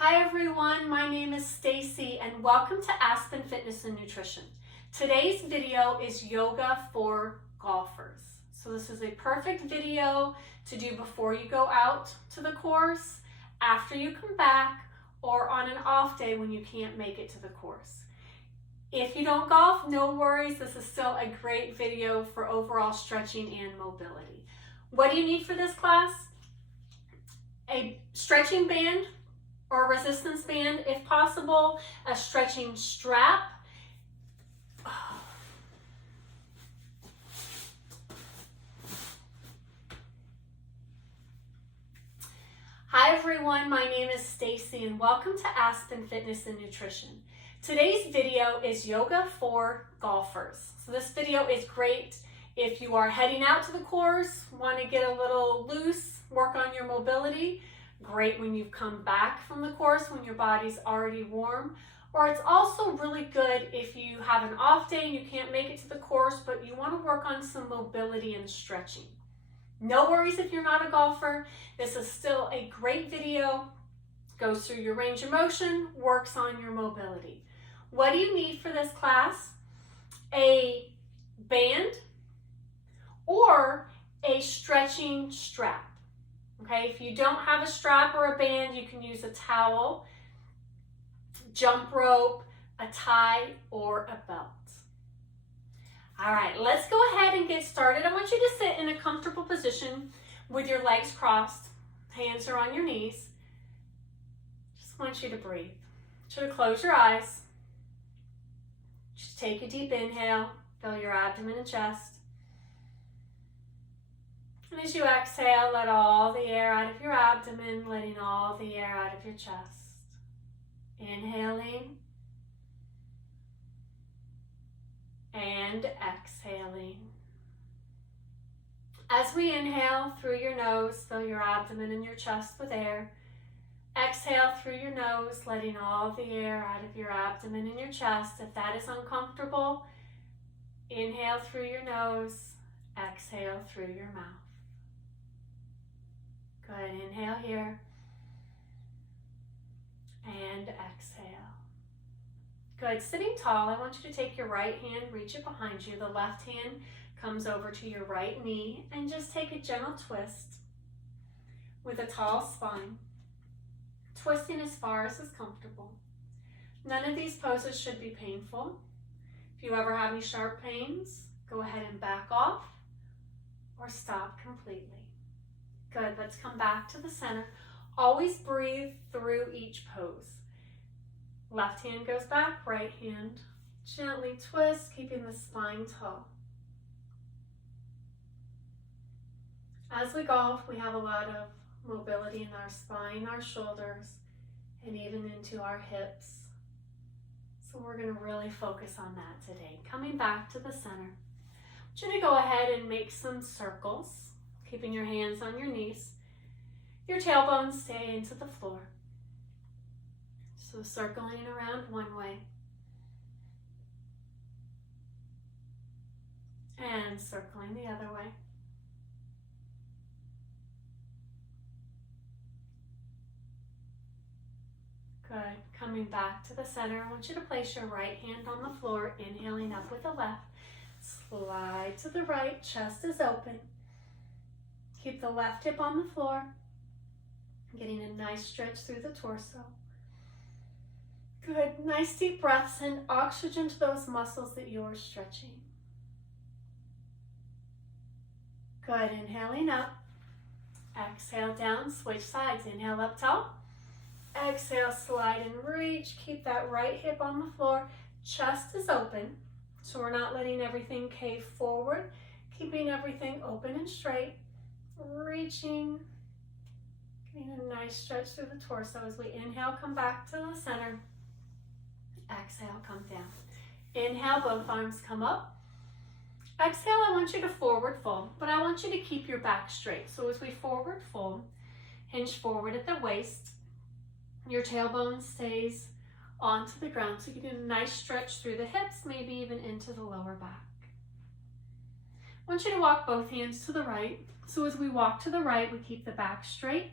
Hi everyone, my name is Stacie and welcome to Aspen Fitness and Nutrition. Today's video is yoga for golfers. So this is a perfect video to do before you go out to the course, after you come back, or on an off day when you can't make it to the course. If you don't golf, no worries, this is still a great video for overall stretching and mobility. What do you need for this class? A stretching band or a resistance band if possible, a stretching strap. Hi everyone, my name is Stacie and welcome to Aspen Fitness and Nutrition. Today's video is yoga for golfers. So this video is great if you are heading out to the course, want to get a little loose, work on your mobility. Great when you've come back from the course when your body's already warm. Or it's also really good if you have an off day and you can't make it to the course, but you want to work on some mobility and stretching. No worries if you're not a golfer. This is still a great video. Goes through your range of motion, works on your mobility. What do you need for this class? A band or a stretching strap. Okay, if you don't have a strap or a band, you can use a towel, jump rope, a tie, or a belt. All right, let's go ahead and get started. I want you to sit in a comfortable position with your legs crossed, hands are on your knees. Just want you to breathe. I want you to close your eyes. Just take a deep inhale, fill your abdomen and chest. And as you exhale, let all the air out of your abdomen, letting all the air out of your chest. Inhaling and exhaling. As we inhale through your nose, fill your abdomen and your chest with air. Exhale through your nose, letting all the air out of your abdomen and your chest. If that is uncomfortable, inhale through your nose, exhale through your mouth. Good, inhale here, and exhale. Good, sitting tall, I want you to take your right hand, reach it behind you. The left hand comes over to your right knee, and just take a gentle twist with a tall spine, twisting as far as is comfortable. None of these poses should be painful. If you ever have any sharp pains, go ahead and back off or stop completely. Good, let's come back to the center. Always breathe through each pose. Left hand goes back, right hand gently twist, keeping the spine tall. As we golf, we have a lot of mobility in our spine, our shoulders, and even into our hips. So we're going to really focus on that today. Coming back to the center. I want you to go ahead and make some circles. Keeping your hands on your knees. Your tailbones stay into the floor. So circling around one way. And circling the other way. Good. Coming back to the center, I want you to place your right hand on the floor, inhaling up with the left. Slide to the right, chest is open. Keep the left hip on the floor, getting a nice stretch through the torso. Good, nice deep breaths and oxygen to those muscles that you're stretching. Good, inhaling up, exhale down, switch sides. Inhale up tall, exhale, slide and reach. Keep that right hip on the floor, chest is open, so we're not letting everything cave forward, keeping everything open and straight. Reaching, getting a nice stretch through the torso. As we inhale, come back to the center. Exhale, come down. Inhale, both arms come up. Exhale, I want you to forward fold, but I want you to keep your back straight. So as we forward fold, hinge forward at the waist. Your tailbone stays onto the ground, so you get a nice stretch through the hips, maybe even into the lower back. I want you to walk both hands to the right. So as we walk to the right, we keep the back straight,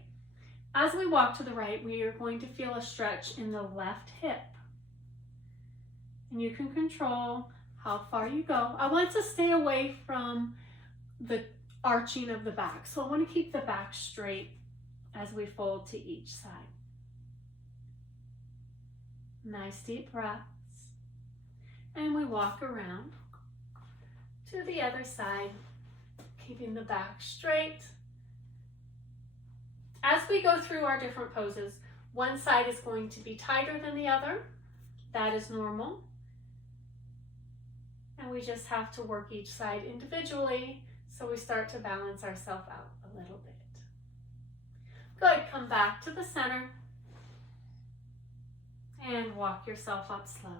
As we walk to the right, we are going to feel a stretch in the left hip. And you can control how far you go. I want to stay away from the arching of the back. So I want to keep the back straight as we fold to each side. Nice deep breaths. And we walk around to the other side, keeping the back straight. As we go through our different poses, one side is going to be tighter than the other. That is normal. And we just have to work each side individually so we start to balance ourselves out a little bit. Good, come back to the center and walk yourself up slowly.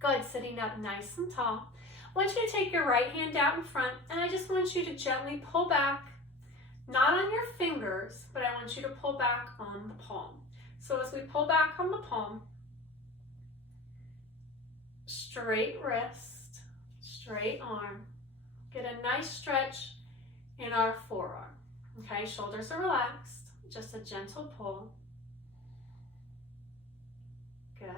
Good, sitting up nice and tall. I want you to take your right hand out in front, and I just want you to gently pull back, not on your fingers, but I want you to pull back on the palm. So as we pull back on the palm, straight wrist, straight arm, get a nice stretch in our forearm. Okay, shoulders are relaxed, just a gentle pull. Good.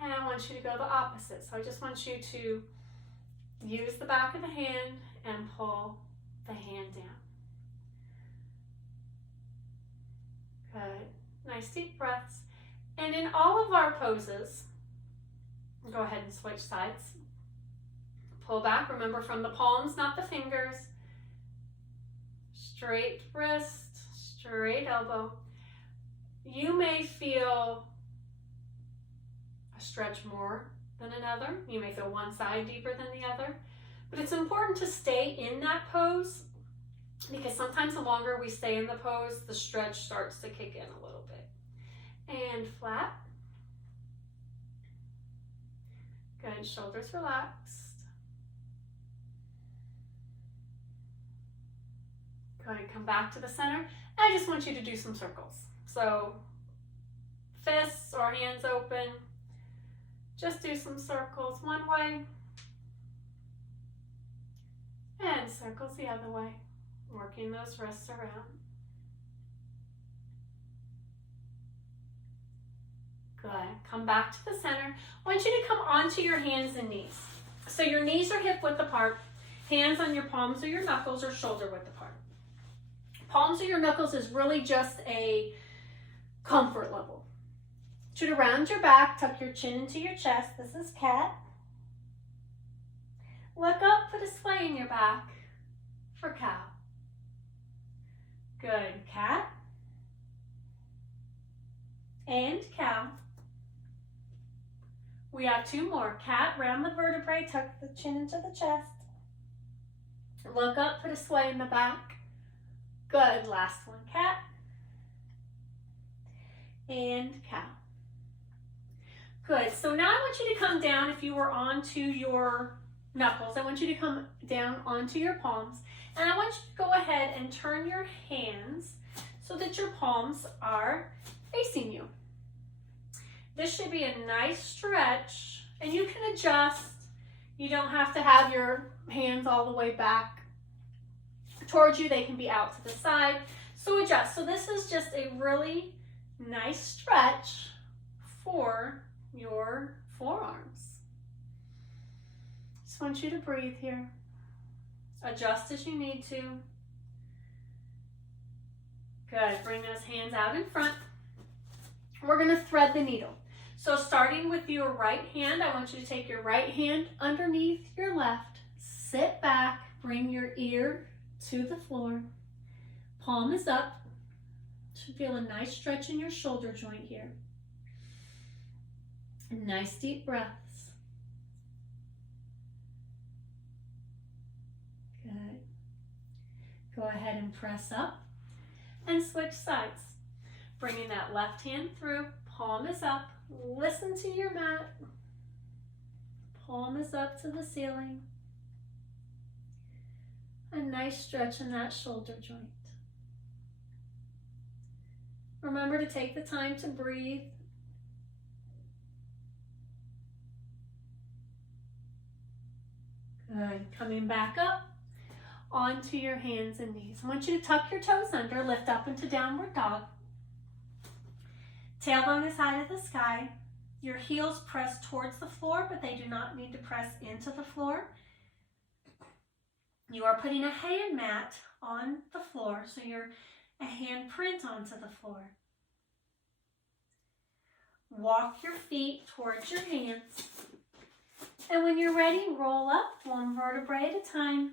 And I want you to go the opposite. So I just want you to use the back of the hand and pull the hand down. Good. Nice deep breaths. And in all of our poses, go ahead and switch sides. Pull back, remember from the palms, not the fingers. Straight wrist, straight elbow. You may feel a stretch more than another. You may feel one side deeper than the other. But it's important to stay in that pose because sometimes the longer we stay in the pose, the stretch starts to kick in a little bit. And flat. Good, shoulders relaxed. Go ahead and come back to the center. I just want you to do some circles. So fists or hands open. Just do some circles one way. And circles the other way. Working those wrists around. Good. Come back to the center. I want you to come onto your hands and knees. So your knees are hip width apart. Hands on your palms or your knuckles or shoulder width apart. Palms or your knuckles is really just a comfort level. Shoot around your back, tuck your chin into your chest. This is cat. Look up, put a sway in your back for cow. Good, cat. And cow. We have two more. Cat, round the vertebrae, tuck the chin into the chest. Look up, put a sway in the back. Good, last one, cat. And cow. Good, so now I want you to come down. If you were onto your knuckles, I want you to come down onto your palms. And I want you to go ahead and turn your hands so that your palms are facing you. This should be a nice stretch, and you can adjust. You don't have to have your hands all the way back towards you. They can be out to the side. So adjust. So this is just a really nice stretch for your forearms. Just want you to breathe here. Adjust as you need to. Good. Bring those hands out in front. We're going to thread the needle. So starting with your right hand, I want you to take your right hand underneath your left. Sit back. Bring your ear to the floor. Palm is up. Should feel a nice stretch in your shoulder joint here. Nice deep breaths. Good. Go ahead and press up and switch sides. Bringing that left hand through, palm is up. Listen to your mat. Palm is up to the ceiling. A nice stretch in that shoulder joint. Remember to take the time to breathe. Good. Coming back up. onto your hands and knees. I want you to tuck your toes under, lift up into downward dog. Tailbone is high to the sky. Your heels press towards the floor, but they do not need to press into the floor. You are putting a hand mat on the floor, so you're a hand print onto the floor. Walk your feet towards your hands. And when you're ready, roll up one vertebrae at a time,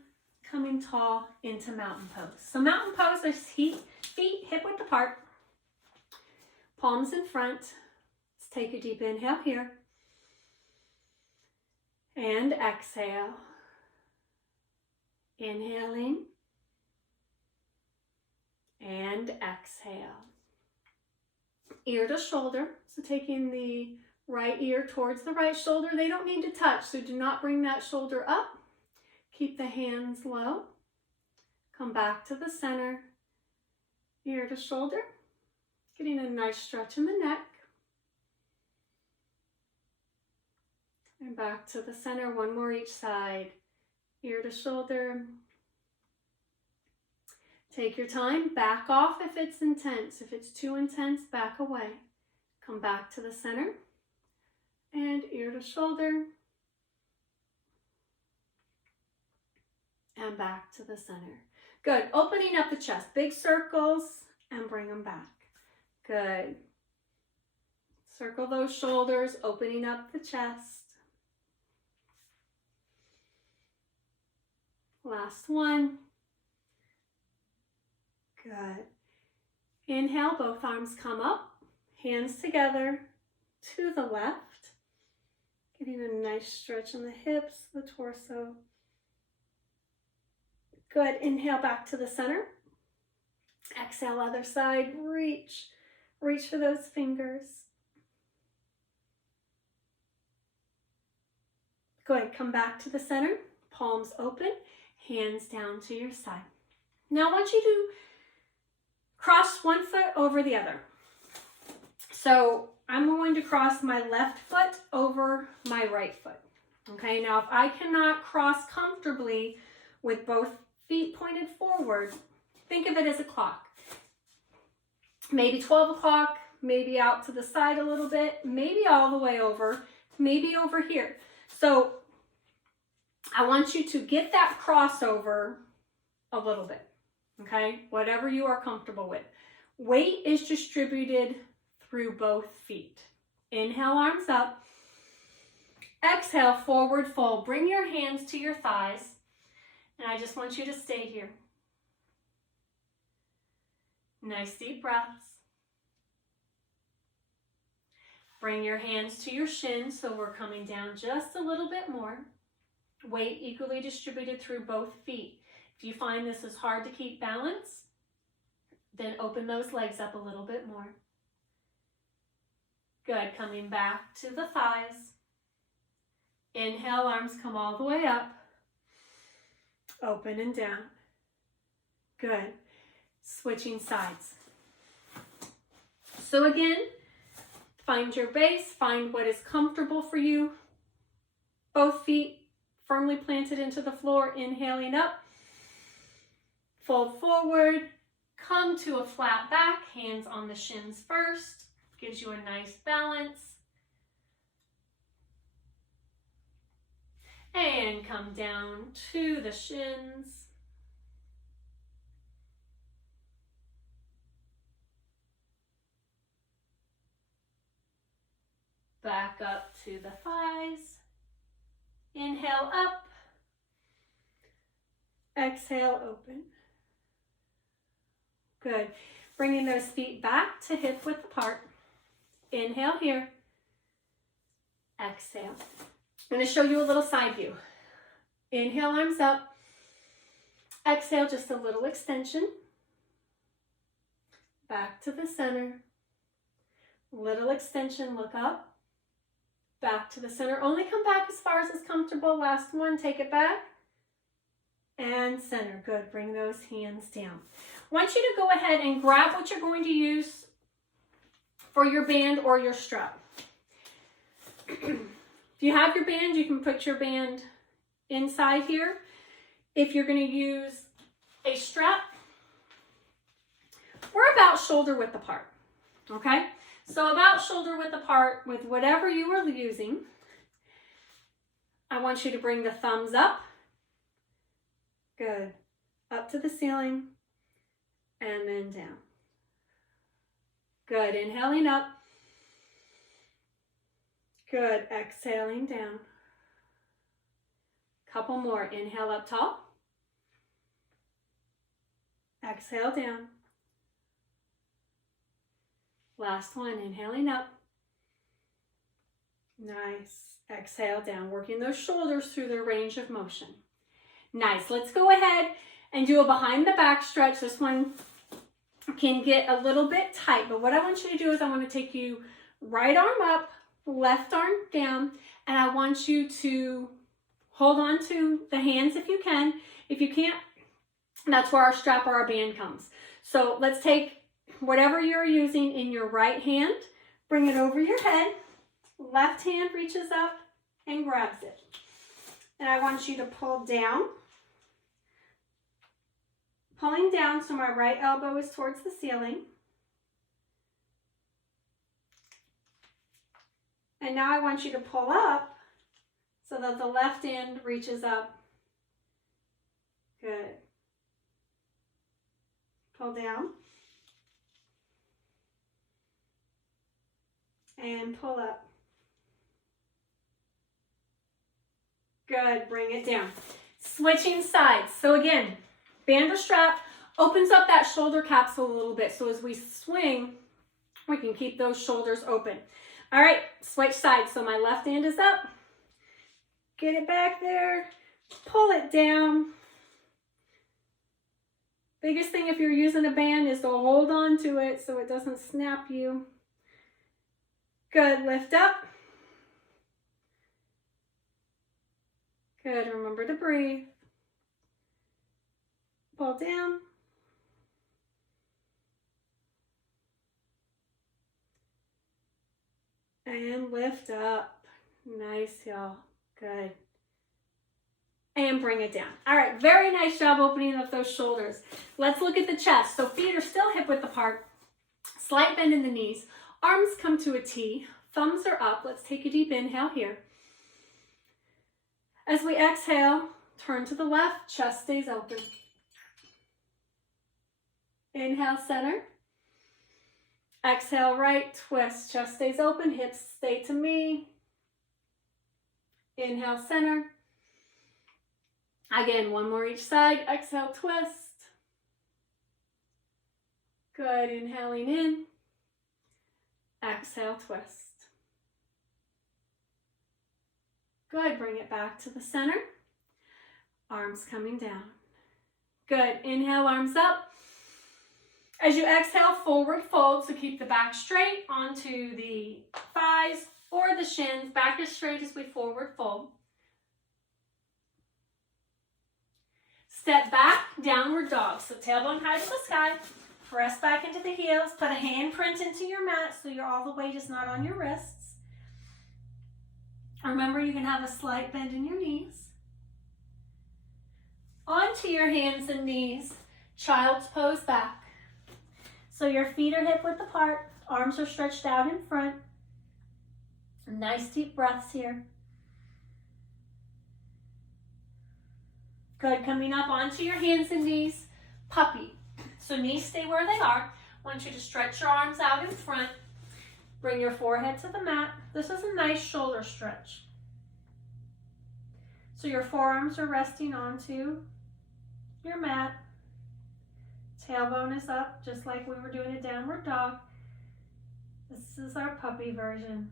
coming tall into mountain pose. So mountain pose is feet hip width apart, palms in front. Let's take a deep inhale here. And exhale. Inhaling. And exhale. Ear to shoulder. So taking the right ear towards the right shoulder. They don't need to touch, so do not bring that shoulder up. Keep the hands low. Come back to the center. Ear to shoulder. Getting a nice stretch in the neck. And back to the center, one more each side. Ear to shoulder. Take your time, back off if it's intense. If it's too intense, back away. Come back to the center. And ear to shoulder. And back to the center. Good. Opening up the chest. Big circles and bring them back. Good. Circle those shoulders, opening up the chest. Last one. Good. Inhale, both arms come up, hands together to the left. Getting a nice stretch in the hips, the torso. Good. Inhale back to the center. Exhale, other side. Reach for those fingers. Good. Come back to the center. Palms open, hands down to your side. Now I want you to cross one foot over the other. So I'm going to cross my left foot over my right foot. Okay, now if I cannot cross comfortably with both feet pointed forward, think of it as a clock. Maybe 12 o'clock, maybe out to the side a little bit, maybe all the way over, maybe over here. So I want you to get that crossover a little bit, okay? Whatever you are comfortable with. Weight is distributed through both feet. Inhale, arms up. Exhale, forward fold. Bring your hands to your thighs. And I just want you to stay here. Nice deep breaths. Bring your hands to your shins, so we're coming down just a little bit more. Weight equally distributed through both feet. If you find this is hard to keep balance, then open those legs up a little bit more. Good, coming back to the thighs. Inhale, arms come all the way up. Open and down. Good. Switching sides. So again, find your base, find what is comfortable for you. Both feet firmly planted into the floor, inhaling up. Fold forward, come to a flat back, hands on the shins first. Gives you a nice balance. And come down to the shins. Back up to the thighs. Inhale up. Exhale, open. Good. Bringing those feet back to hip width apart. Inhale here. Exhale. I'm going to show you a little side view. Inhale, arms up. Exhale, just a little extension. Back to the center. Little extension, look up. Back to the center. Only come back as far as is comfortable. Last one, take it back. And center. Good. Bring those hands down. I want you to go ahead and grab what you're going to use for your band or your strap. If you have your band, you can put your band inside here. If you're going to use a strap, we're about shoulder width apart, okay? So about shoulder width apart with whatever you are using. I want you to bring the thumbs up. Good. Up to the ceiling and then down. Good. Inhaling up. Good. Exhaling down. Couple more. Inhale up tall. Exhale down. Last one. Inhaling up. Nice. Exhale down. Working those shoulders through the range of motion. Nice. Let's go ahead and do a behind the back stretch. This one can get a little bit tight, but what I want you to do is I want to take you right arm up, left arm down, and I want you to hold on to the hands if you can. If you can't, that's where our strap or our band comes. So let's take whatever you're using in your right hand, bring it over your head, left hand reaches up and grabs it. And I want you to pull down. Pulling down so my right elbow is towards the ceiling. And now I want you to pull up so that the left end reaches up. Good. Pull down. And pull up. Good. Bring it down. Switching sides. So again, band or strap opens up that shoulder capsule a little bit. So as we swing, we can keep those shoulders open. All right, switch sides. So my left hand is up. Get it back there. Pull it down. Biggest thing if you're using a band is to hold on to it so it doesn't snap you. Good, lift up. Good, remember to breathe. Pull down. And lift up. Nice, y'all. Good. And bring it down. All right, very nice job opening up those shoulders. Let's look at the chest. So feet are still hip width apart. Slight bend in the knees. Arms come to a T. Thumbs are up. Let's take a deep inhale here. As we exhale, turn to the left. Chest stays open. Inhale, center. Exhale, right, twist. Chest stays open, hips stay to me. Inhale, center. Again, one more each side. Exhale, twist. Good, inhaling in. Exhale, twist. Good, bring it back to the center. Arms coming down. Good, inhale, arms up. As you exhale, forward fold, so keep the back straight onto the thighs or the shins, back as straight as we forward fold. Step back, downward dog, so tailbone high to the sky. Press back into the heels, put a hand print into your mat so all the weight is not on your wrists. Remember, you can have a slight bend in your knees. Onto your hands and knees, child's pose back. So your feet are hip width apart, arms are stretched out in front. Nice deep breaths here. Good, coming up onto your hands and knees, puppy. So knees stay where they are. I want you to stretch your arms out in front. Bring your forehead to the mat. This is a nice shoulder stretch. So your forearms are resting onto your mat. Tailbone is up, just like we were doing a downward dog. This is our puppy version.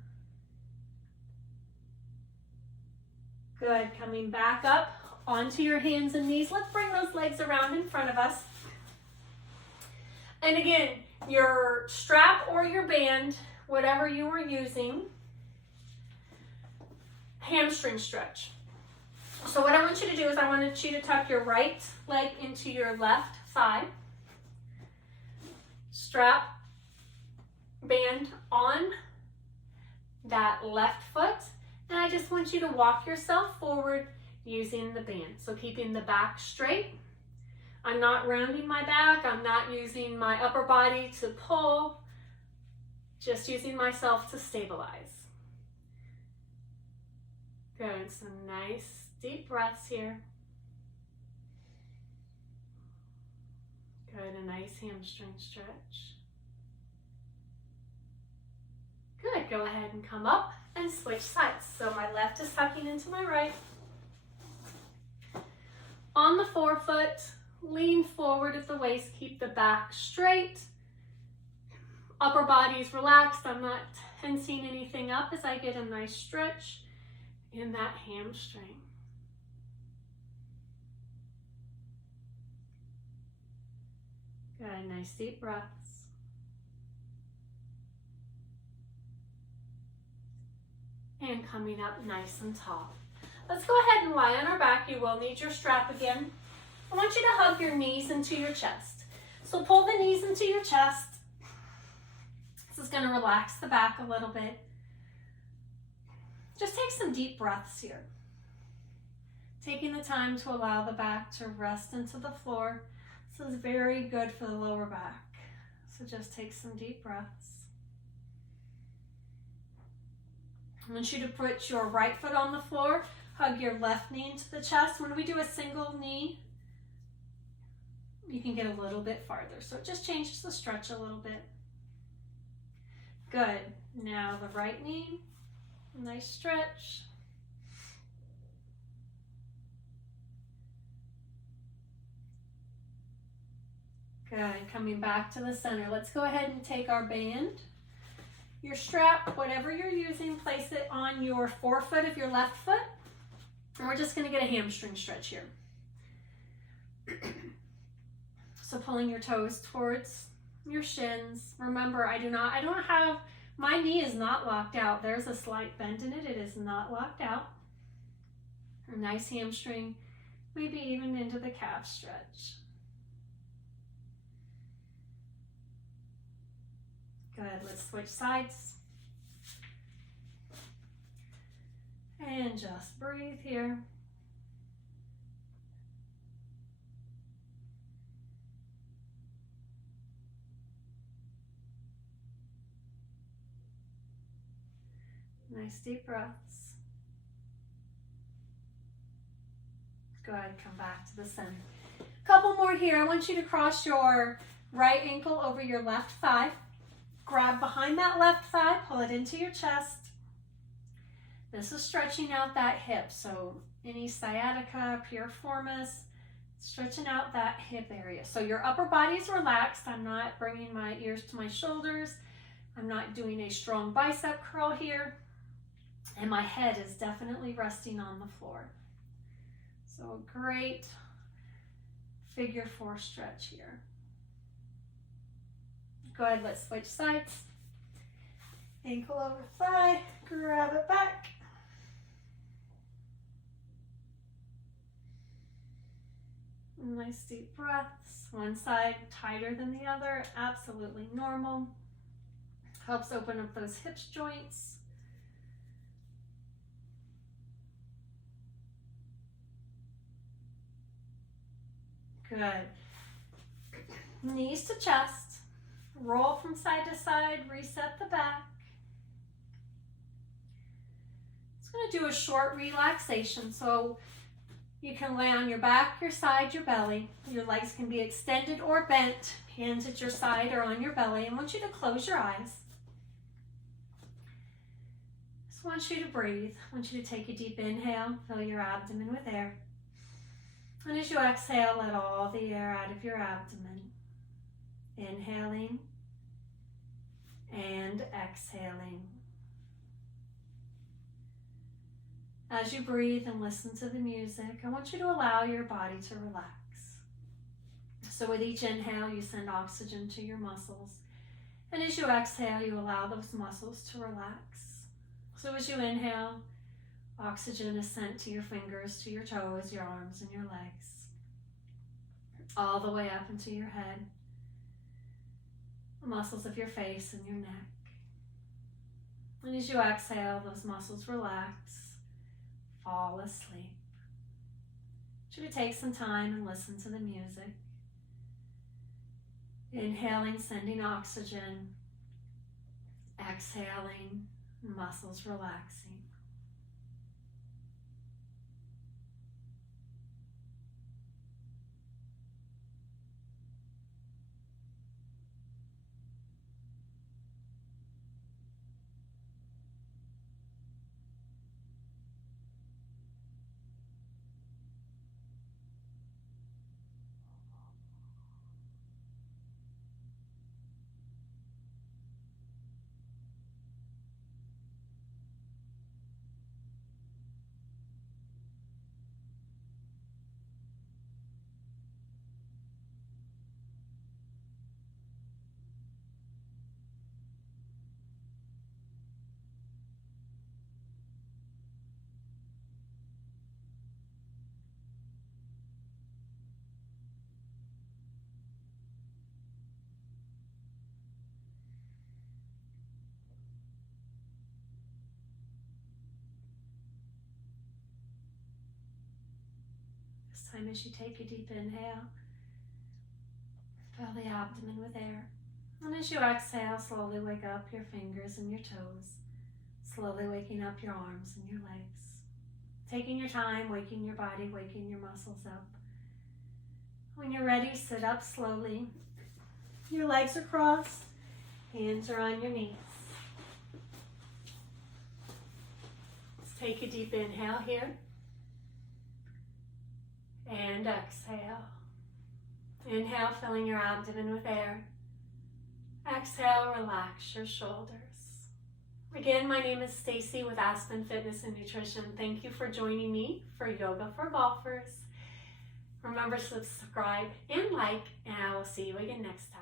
Good, coming back up onto your hands and knees. Let's bring those legs around in front of us. And again, your strap or your band, whatever you were using, hamstring stretch. So what I want you to do is I want you to tuck your right leg into your left thigh. Strap, band on that left foot, and I just want you to walk yourself forward using the band. So keeping the back straight, I'm not rounding my back. I'm not using my upper body to pull, just using myself to stabilize. Good, some nice deep breaths here. Good, a nice hamstring stretch. Good, go ahead and come up and switch sides. So my left is tucking into my right. On the forefoot, lean forward at the waist, keep the back straight. Upper body is relaxed. I'm not tensing anything up as I get a nice stretch in that hamstring. Good, nice deep breaths. And coming up nice and tall. Let's go ahead and lie on our back. You will need your strap again. I want you to hug your knees into your chest. So pull the knees into your chest. This is going to relax the back a little bit. Just take some deep breaths here. Taking the time to allow the back to rest into the floor. This is very good for the lower back. So just take some deep breaths. I want you to put your right foot on the floor. Hug your left knee into the chest. When we do a single knee, you can get a little bit farther. So it just changes the stretch a little bit. Good. Now the right knee, nice stretch. Good. Coming back to the center. Let's go ahead and take our band. Your strap, whatever you're using, place it on your forefoot of your left foot. And we're just going to get a hamstring stretch here. So pulling your toes towards your shins. Remember, I don't have, my knee is not locked out. There's a slight bend in it. It is not locked out. A nice hamstring, maybe even into the calf stretch. Good, let's switch sides. And just breathe here. Nice deep breaths. Go ahead and come back to the center. A couple more here. I want you to cross your right ankle over your left thigh. Grab behind that left thigh, pull it into your chest. This is stretching out that hip, so any sciatica, piriformis, stretching out that hip area. So your upper body is relaxed. I'm not bringing my ears to my shoulders. I'm not doing a strong bicep curl here. And my head is definitely resting on the floor. So a great figure 4 stretch here. Go ahead, let's switch sides. Ankle over thigh, grab it back. Nice deep breaths. One side tighter than the other, absolutely normal. Helps open up those hips joints. Good. Knees to chest. Roll from side to side, reset the back. It's going to do a short relaxation. So you can lay on your back, your side, your belly. Your legs can be extended or bent. Hands at your side or on your belly. I want you to close your eyes. Just want you to breathe. I want you to take a deep inhale. Fill your abdomen with air. And as you exhale, let all the air out of your abdomen. Inhaling and exhaling. As you breathe and listen to the music, I want you to allow your body to relax. So with each inhale, you send oxygen to your muscles. And as you exhale, you allow those muscles to relax. So as you inhale, oxygen is sent to your fingers, to your toes, your arms, and your legs. All the way up into your head. The muscles of your face and your neck. And as you exhale, those muscles relax, fall asleep. I want you to take some time and listen to the music. Inhaling, sending oxygen. Exhaling, muscles relaxing. This time, as you take a deep inhale, fill the abdomen with air. And as you exhale, slowly wake up your fingers and your toes, slowly waking up your arms and your legs. Taking your time, waking your body, waking your muscles up. When you're ready, sit up slowly. Your legs are crossed, hands are on your knees. Let's take a deep inhale here. And exhale. Inhale, filling your abdomen with air. Exhale, relax your shoulders. Again, my name is Stacie with Aspen Fitness and Nutrition. Thank you for joining me for Yoga for Golfers. Remember to subscribe and like, and I will see you again next time.